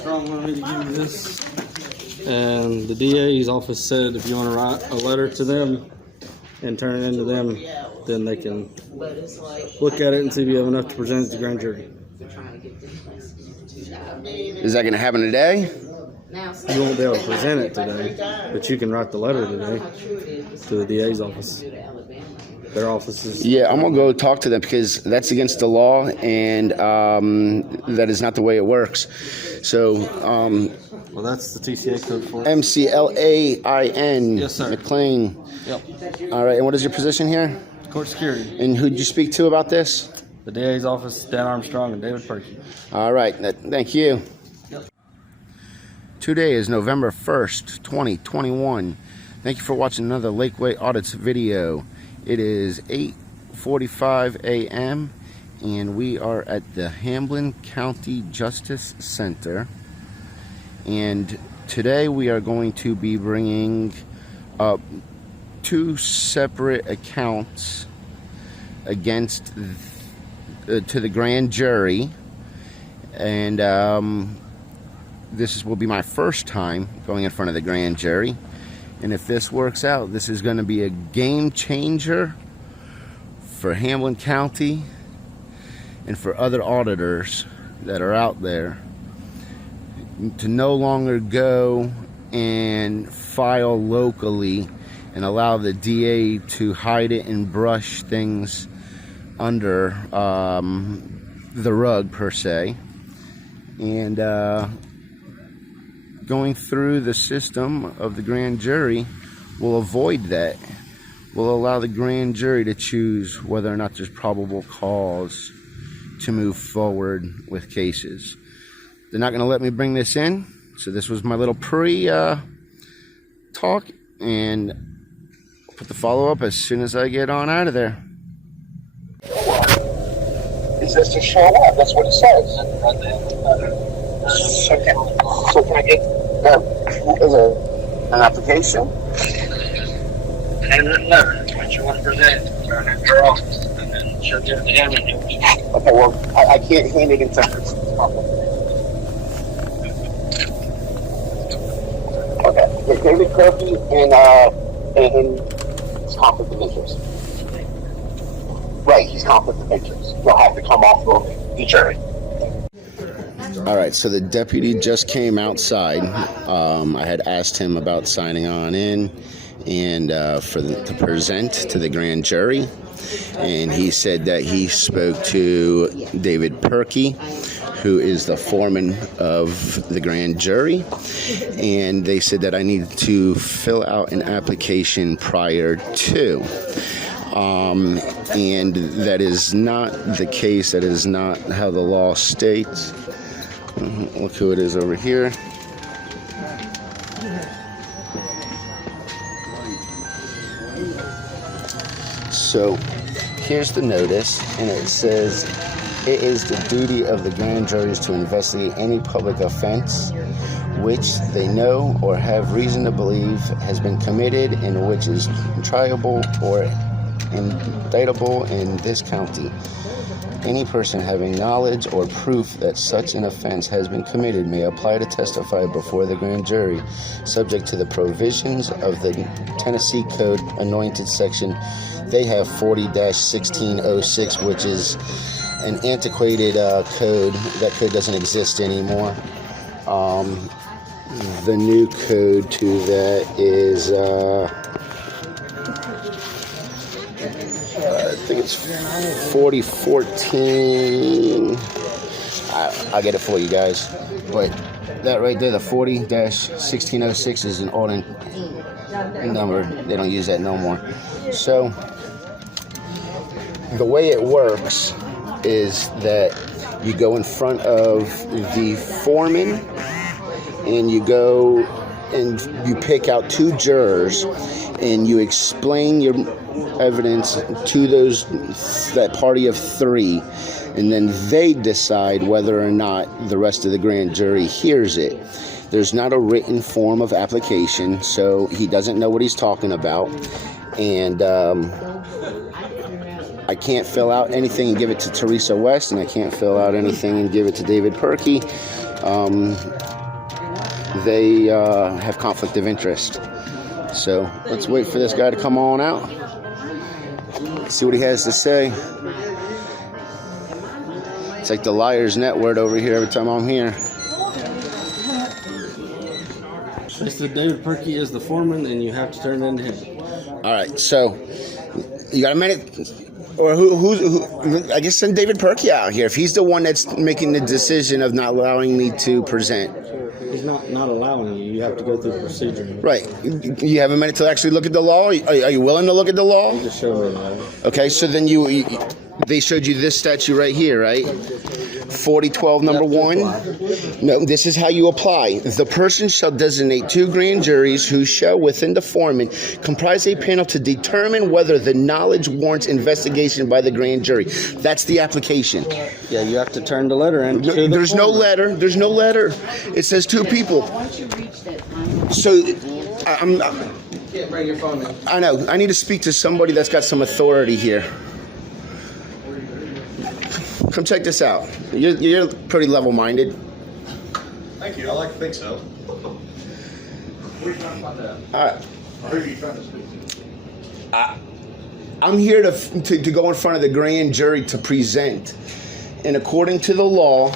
Armstrong wanted me to give you this. And the DA's office said if you want to write a letter to them and turn it into them, then they can look at it and see if you have enough to present it to the grand jury. Is that going to happen today? You won't be able to present it today, but you can write the letter today to the DA's office. Their offices. Yeah, I'm going to go talk to them because that's against the law, and that is not the way it works. So, well, that's the TCA code for it. MCLAIN. Yes, sir. McLean. Yep. All right, and what is your position here? Court security. And who did you speak to about this? The DA's office, Dan Armstrong and David Purkey. All right, thank you. Yep. Today is November 1st, 2021. Thank you for watching another Lakeway Audits video. It is 8:45 a.m. and we are at the Hamblen County Justice Center. And today we are going to be bringing up two separate accounts against to the grand jury. And this will be my first time going in front of the grand jury. And if this works out, this is going to be a game changer for Hamblen County and for other auditors that are out there to no longer go and file locally and allow the DA to hide it and brush things under the rug, per se. And going through the system of the grand jury will avoid that. Will allow the grand jury to choose whether or not there's probable cause to move forward with cases. They're not going to let me bring this in, so this was my little pre-talk, and I'll put the follow-up as soon as I get on out of there. He says to show up. That's what it says. So can I get an application? And a letter, what you want to present, turn it in your office, and then she'll give it to him and you. Okay, well, I can't hand it into her. Okay, there's David Purkey and his conflict of interest. Right, he's conflict of interest. He'll have to come off of the jury. All right, so the deputy just came outside. I had asked him about signing on in and to present to the grand jury, and he said that he spoke to David Purkey, who is the foreman of the grand jury, and they said that I needed to fill out an application prior to. And that is not the case. That is not how the law states. Look who it is over here. So here's the notice, and it says, it is the duty of the grand juries to investigate any public offense which they know or have reason to believe has been committed and which is triable or indictable in this county. Any person having knowledge or proof that such an offense has been committed may apply to testify before the grand jury, subject to the provisions of the Tennessee Code anointed section. They have 40-1606, which is an antiquated code. That code doesn't exist anymore. The new code to that is I think it's 4014. I'll get it for you guys. But that right there, the 40-1606 is an old number. They don't use that no more. So the way it works is that you go in front of the foreman and you go and you pick out two jurors and you explain your evidence to that party of three, and then they decide whether or not the rest of the grand jury hears it. There's not a written form of application, so he doesn't know what he's talking about, and I can't fill out anything and give it to Teresa West, and I can't fill out anything and give it to David Purkey. they have conflict of interest. So let's wait for this guy to come on out. See what he has to say. It's like the liar's net word over here every time I'm here. They said David Purkey is the foreman, and you have to turn it into him. All right, so you got a minute? Or who? I guess send David Purkey out here if he's the one that's making the decision of not allowing me to present. He's not allowing you. You have to go through the procedure. Right. You have a minute to actually look at the law? Are you willing to look at the law? You just showed me that. Okay, so then they showed you this statute right here, right? 4012 number 1. No, this is how you apply. The person shall designate 2 grand juries who shall, within the foreman, comprise a panel to determine whether the knowledge warrants investigation by the grand jury. That's the application. Yeah, you have to turn the letter in. There's no letter. There's no letter. It says 2 people. So I'm Can't bring your phone in. I know. I need to speak to somebody that's got some authority here. Come check this out. You're pretty level-minded. Thank you. I like to think so. What are you talking about that? All right. Who are you trying to speak to? I'm here to go in front of the grand jury to present. And according to the law,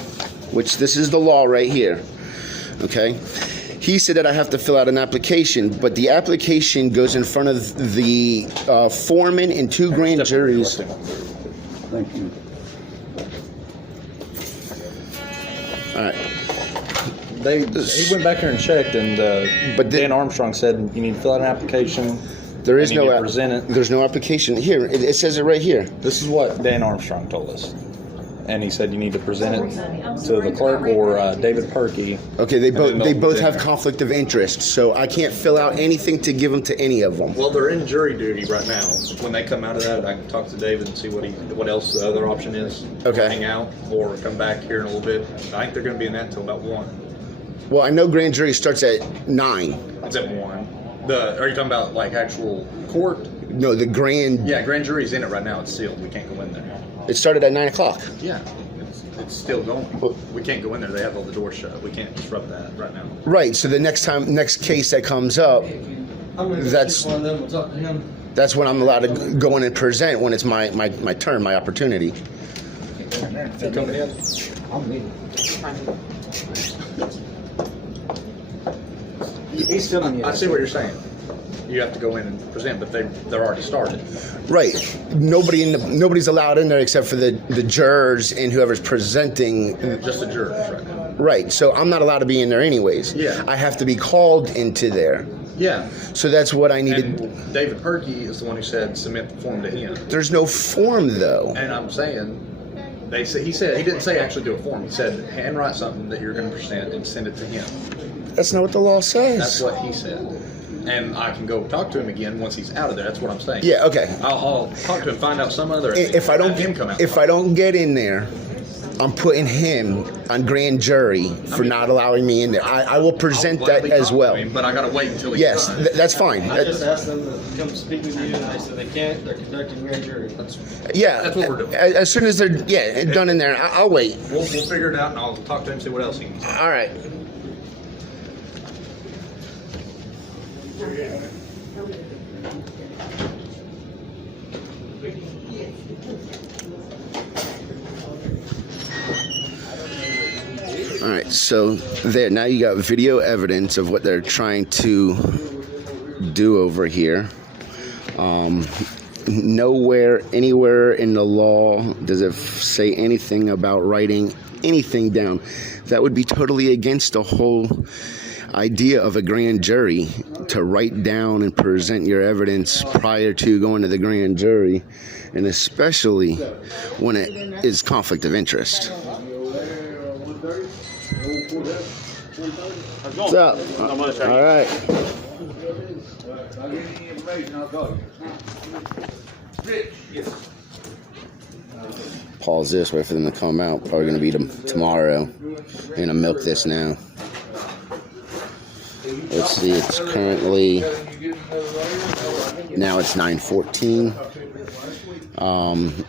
which this is the law right here, okay? He said that I have to fill out an application, but the application goes in front of the foreman and 2 grand juries. Thank you. All right. He went back there and checked, and But Dan Armstrong said you need to fill out an application. There is and you no need to present it. There's no application here. It says it right here. This is what Dan Armstrong told us, and he said you need to present it to the clerk or David Purkey. Okay, they both have conflict of interest, so I can't fill out anything to give them to any of them. Well, they're in jury duty right now. When they come out of that, I can talk to David and see what else the other option is. Okay. Hang out or come back here in a little bit. I think they're going to be in that until about 1. Well, I know grand jury starts at 9. It's at 1. Are you talking about like actual court? No, the grand. Yeah, grand jury's in it right now. It's sealed. We can't go in there. It started at 9 o'clock. Yeah, it's still going. We can't go in there. They have all the doors shut. We can't disrupt that right now. Right. So the next case that comes up, that's One of them will talk to him. that's when I'm allowed to go in and present when it's my turn, my opportunity. He's filming you. I see what you're saying. You have to go in and present, but they're already started. Right. Nobody's allowed in there except for the jurors and whoever's presenting. Just the jurors right now. Right. So I'm not allowed to be in there anyways. Yeah. I have to be called into there. Yeah. So that's what I needed. And David Purkey is the one who said submit the form to him. There's no form though. And I'm saying, he didn't say actually do a form. He said handwrite something that you're going to present and send it to him. That's not what the law says. That's what he said. And I can go talk to him again once he's out of there. That's what I'm saying. Yeah. Okay. I'll talk to him, find out some other. If I don't have him come out. if I don't get in there, I'm putting him on grand jury for not allowing me in there. I will present I'll that gladly as talk well. to him, but I got to wait until he's Yes, done. that's fine. I just asked them to come speak with you, and they said they can't. They're conducting grand jury. Yeah, That's what we're doing. as soon as they're done in there, I'll wait. We'll figure it out, and I'll talk to him, see what else he can do. All right. All right, so there, now you got video evidence of what they're trying to do over here. Nowhere, anywhere in the law does it say anything about writing anything down. That would be totally against the whole idea of a grand jury, to write down and present your evidence prior to going to the grand jury, and especially when it is conflict of interest. What's up? All right. Pause this, wait for them to come out. Probably going to be tomorrow. I'm going to milk this now. Let's see, it's currently, now it's 9:14.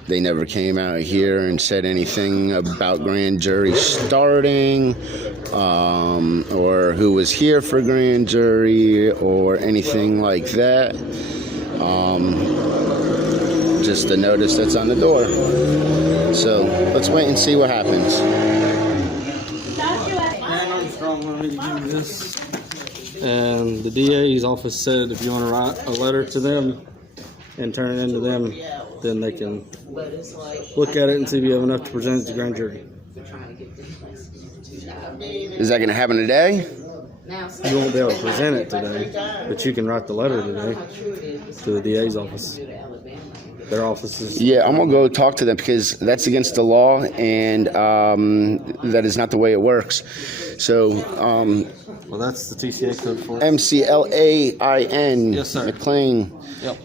They never came out here and said anything about grand jury starting. or who was here for grand jury or anything like that. Just the notice that's on the door. So let's wait and see what happens. Armstrong wanted me to give you this. And the DA's office said if you want to write a letter to them and turn it into them, then they can look at it and see if you have enough to present it to grand jury. Is that going to happen today? You won't be able to present it today, but you can write the letter today to the DA's office. Their offices. Yeah, I'm going to go talk to them because that's against the law, and that is not the way it works. So, well, that's the TCA code for it. MCLAIN. Yes, sir. McLean. Yep.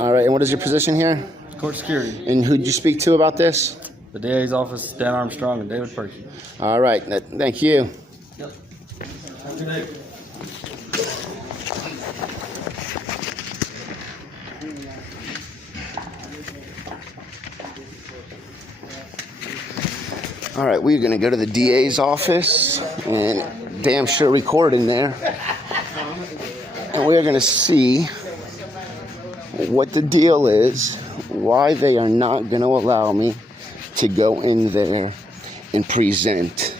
All right, and what is your position here? Court security. And who did you speak to about this? The DA's office, Dan Armstrong and David Purkey. All right, thank you. Yep. Have a good day. All right, we're going to go to the DA's office and damn sure record in there. And we're going to see what the deal is, why they are not going to allow me to go in there and present.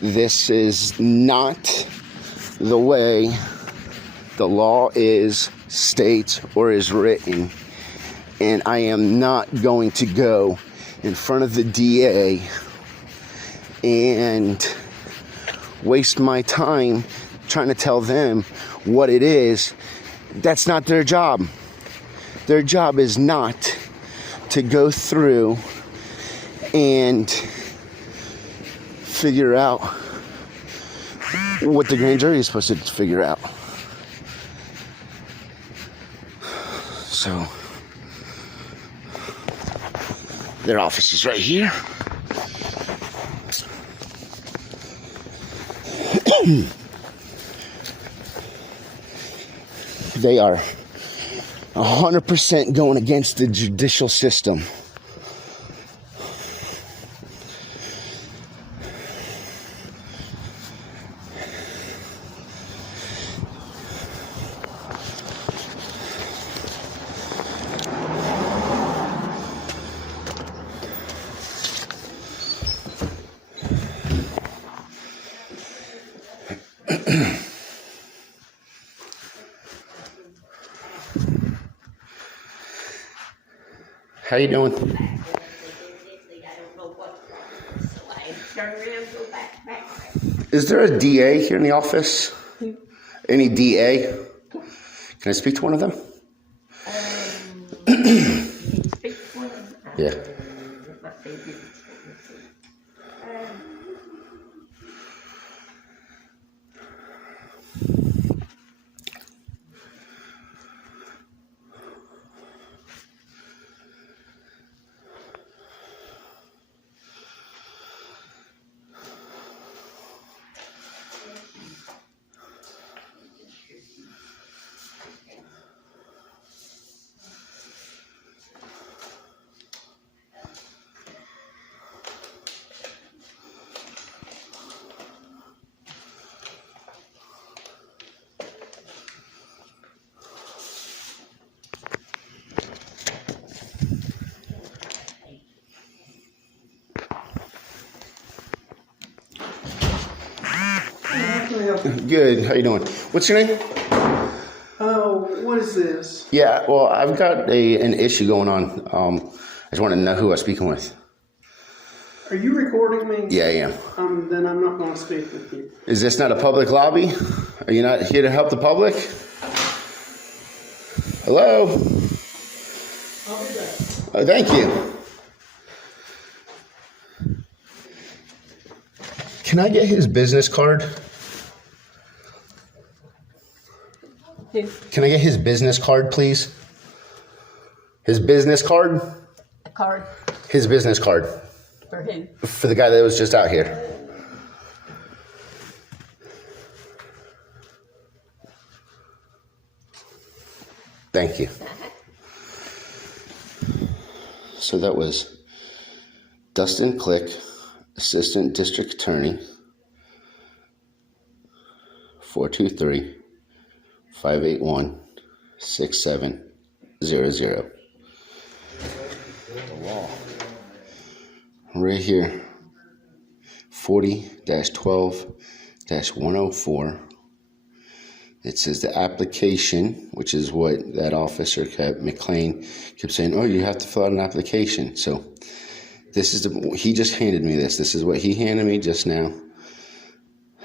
This is not the way the law is, states, or is written. And I am not going to go in front of the DA and waste my time trying to tell them what it is. That's not their job. Their job is not to go through and figure out what the grand jury is supposed to figure out. So their office is right here. They are 100% going against the judicial system. How you doing? Is there a DA here in the office? Any DA? Can I speak to one of them? Yeah. Good. How you doing? What's your name? Oh, what is this? Yeah. Well, I've got an issue going on. I just want to know who I'm speaking with. Are you recording me? Yeah, I am. Then I'm not going to speak with you. Is this not a public lobby? Are you not here to help the public? Hello? I'll be back. Oh, thank you. Can I get his business card? Can I get his business card, please? His business card? A card His business card. for who? For the guy that was just out here. Thank you. So that was Dustin Click, Assistant District Attorney. 423-581-6700. Right here, 40-12-104. It says the application, which is what that officer McLean kept saying, oh, you have to fill out an application. So this is he just handed me this. This is what he handed me just now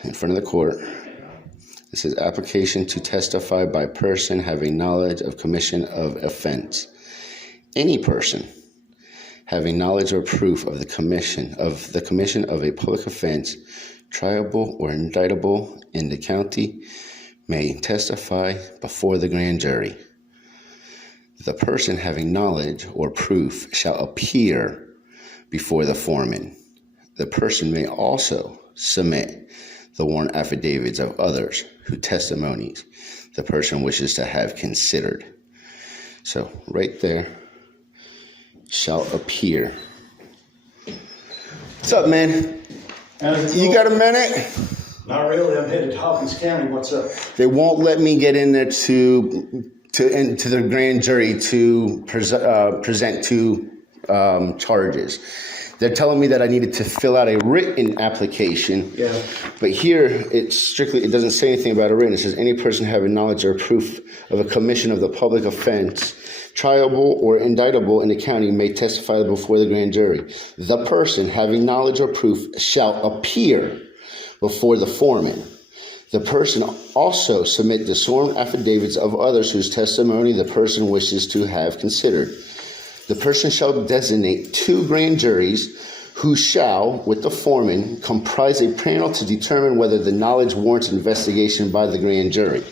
in front of the court. It says application to testify by person having knowledge of commission of offense. Any person having knowledge or proof of the commission of a public offense, triable or indictable in the county, may testify before the grand jury. The person having knowledge or proof shall appear before the foreman. The person may also submit the warrant affidavits of others whose testimonies the person wishes to have considered. So right there, shall appear. What's up, man? You got a minute? Not really. I'm headed to Hawkins County. What's up? They won't let me get in there to the grand jury to present two charges. They're telling me that I needed to fill out a written application. Yeah. But here it doesn't say anything about a written. It says any person having knowledge or proof of a commission of the public offense, triable or indictable in the county, may testify before the grand jury. The person having knowledge or proof shall appear before the foreman. The person also submit the sworn affidavits of others whose testimony the person wishes to have considered. The person shall designate two grand juries who shall, with the foreman, comprise a panel to determine whether the knowledge warrants investigation by the grand jury.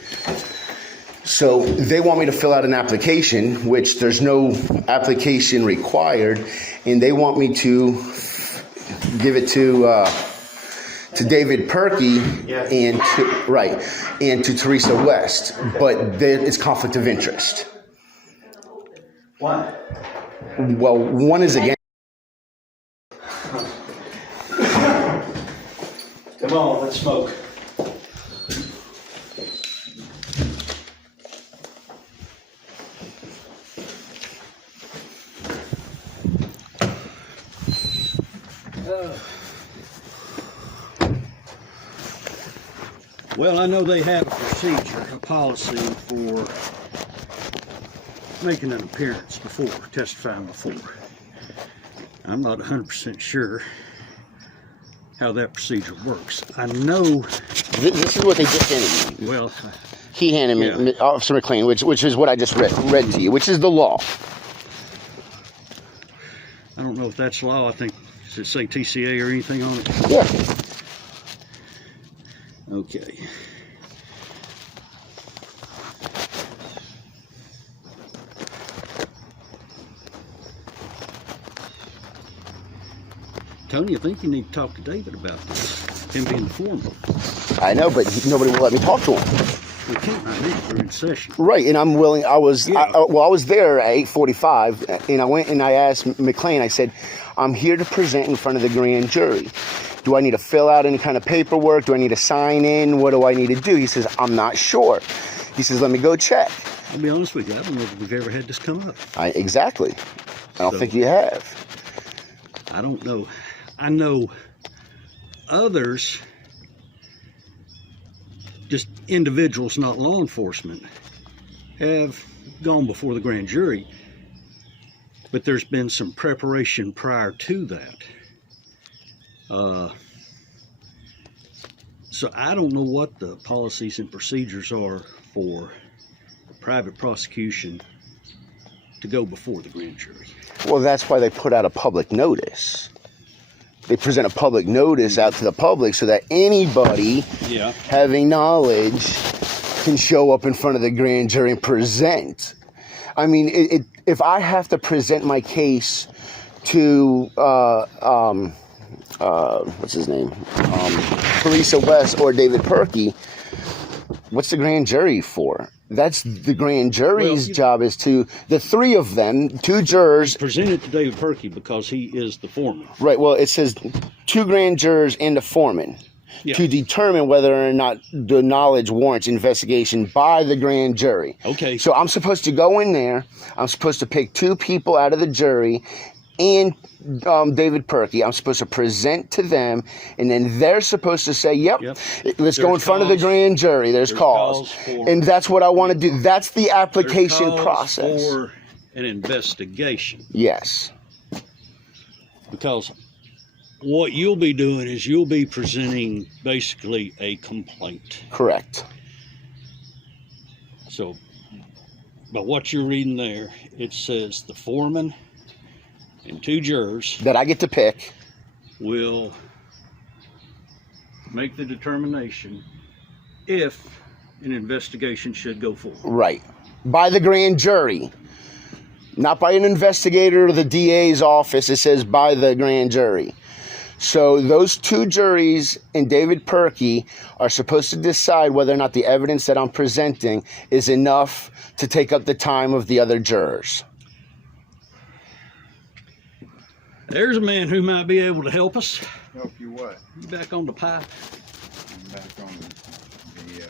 So they want me to fill out an application, which there's no application required, and they want me to give it to David Purkey and to Teresa West, but it's conflict of interest. Why? Well, one is against. Come on, let's smoke. Well, I know they have a procedure, a policy for making an appearance before, testifying before. I'm not 100% sure how that procedure works. I know... This is what they just handed me. Well... He handed me, Officer McLean, which is what I just read to you, which is the law. I don't know if that's law. I think, does it say TCA or anything on it? Yeah. Okay. Tony, I think you need to talk to David about this, him being the foreman. I know, but nobody will let me talk to him. We can't right now, we're in session. Right, and I'm willing, I was there at 8:45, and I went and I asked McLean, I said, I'm here to present in front of the grand jury. Do I need to fill out any kind of paperwork? Do I need to sign in? What do I need to do? He says, I'm not sure. He says, let me go check. I'll be honest with you, I don't know if we've ever had this come up. Exactly. I don't think you have. I don't know. I know others, just individuals, not law enforcement, have gone before the grand jury, but there's been some preparation prior to that. So I don't know what the policies and procedures are for private prosecution to go before the grand jury. Well, that's why they put out a public notice. They present a public notice out to the public so that anybody having knowledge can show up in front of the grand jury and present. I mean, if I have to present my case to, what's his name? Teresa West or David Purkey, what's the grand jury for? That's the grand jury's job, is to, the three of them, two jurors. Present it to David Purkey because he is the foreman. Right, well, it says two grand jurors and a foreman. Yeah. to determine whether or not the knowledge warrants investigation by the grand jury. Okay. So I'm supposed to go in there. I'm supposed to pick 2 people out of the jury and David Purkey. I'm supposed to present to them, and then they're supposed to say, yep. Let's go in front of the grand jury. There's cause. And that's what I want to do. That's the application process. For an investigation. Yes. Because what you'll be doing is you'll be presenting basically a complaint. Correct. So, but what you're reading there, it says the foreman and 2 jurors That I get to pick. will make the determination if an investigation should go forward. Right. By the grand jury. Not by an investigator or the DA's office. It says by the grand jury. So those 2 juries and David Purkey are supposed to decide whether or not the evidence that I'm presenting is enough to take up the time of the other jurors. There's a man who might be able to help us. Help you what? You back on the pipe. I'm back on the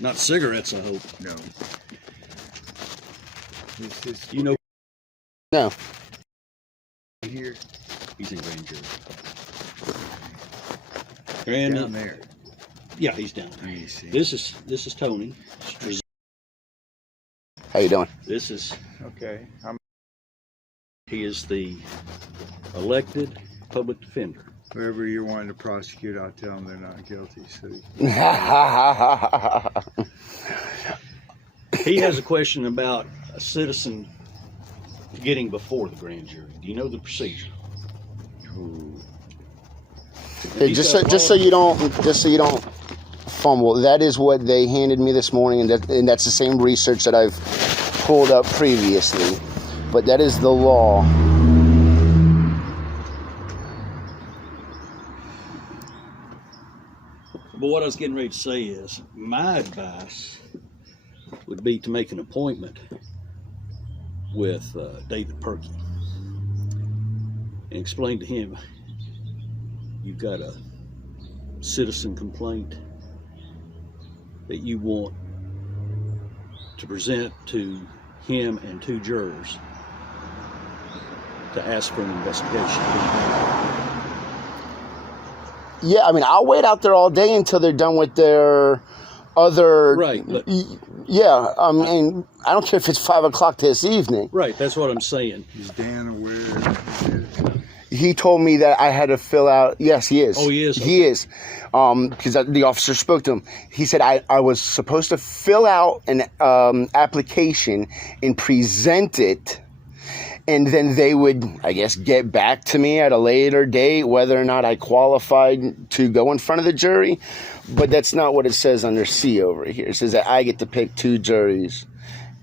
Not cigarettes, I hope. no. This is You know, No. here he's in grand jury. down there. Yeah, he's down Let there. me see. This is Tony. How you doing? This is Okay. he is the elected public defender. Whoever you're wanting to prosecute, I'll tell them they're not guilty. So He has a question about a citizen getting before the grand jury. Do you know the procedure? Hey, just so you don't fumble. That is what they handed me this morning, and that's the same research that I've pulled up previously. But that is the law. But what I was getting ready to say is, my advice would be to make an appointment with David Purkey and explain to him you've got a citizen complaint that you want to present to him and 2 jurors to ask for an investigation. Yeah, I mean, I'll wait out there all day until they're done with their other. Right. Yeah, I mean, I don't care if it's 5 o'clock this evening. Right, that's what I'm saying. is Dan aware? He told me that I had to fill out. Yes, he is. Oh, he is? He is. Because the officer spoke to him. He said I was supposed to fill out an application and present it, and then they would, I guess, get back to me at a later date whether or not I qualified to go in front of the jury. But that's not what it says under C over here. It says that I get to pick 2 juries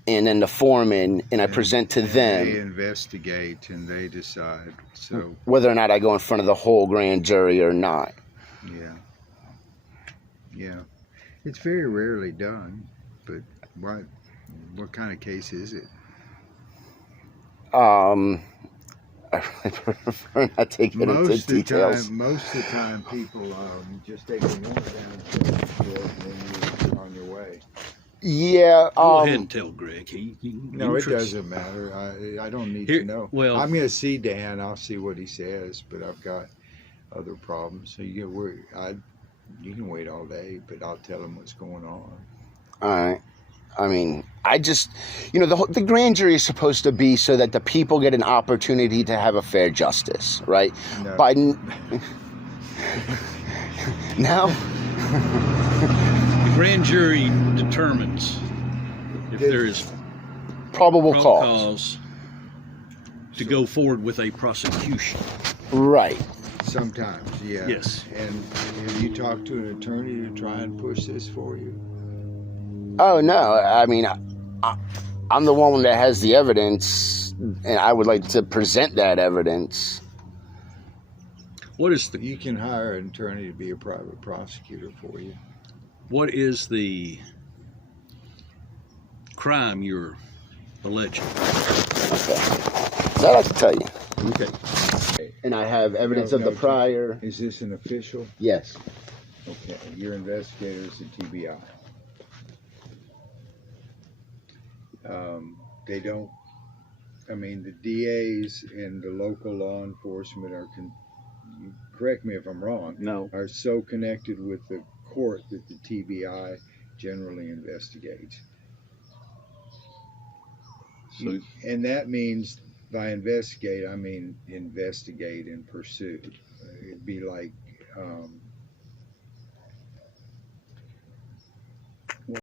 and then the foreman, and I present to them. They investigate and they decide. So whether or not I go in front of the whole grand jury or not. yeah, it's very rarely done. But what kind of case is it? I really prefer not to get into details. Most of the time, people just take a warrant down and you're on your way. Yeah. Go ahead and tell Greg. No, it doesn't matter. I don't need to know. Well, I'm going to see Dan. I'll see what he says, but I've got other problems. So you can wait all day, but I'll tell him what's going on. All right. I mean, I just, the grand jury is supposed to be so that the people get an opportunity to have a fair justice, right? No. Biden. Now. the grand jury determines if there is probable cause to go forward with a prosecution. Right. Sometimes, yeah. Yes. And have you talked to an attorney to try and push this for you? Oh, no. I mean, I'm the one that has the evidence, and I would like to present that evidence. You can hire an attorney to be a private prosecutor for you. What is the crime you're alleging? Okay. That I can tell you. Okay. And I have evidence of the prior. Is this an official? Yes. Okay, your investigators at TBI. They don't, I mean, the DAs and the local law enforcement are, correct me if I'm wrong, No. are so connected with the court that the TBI generally investigates. So, And that means, by investigate, I mean investigate and pursue. It'd be like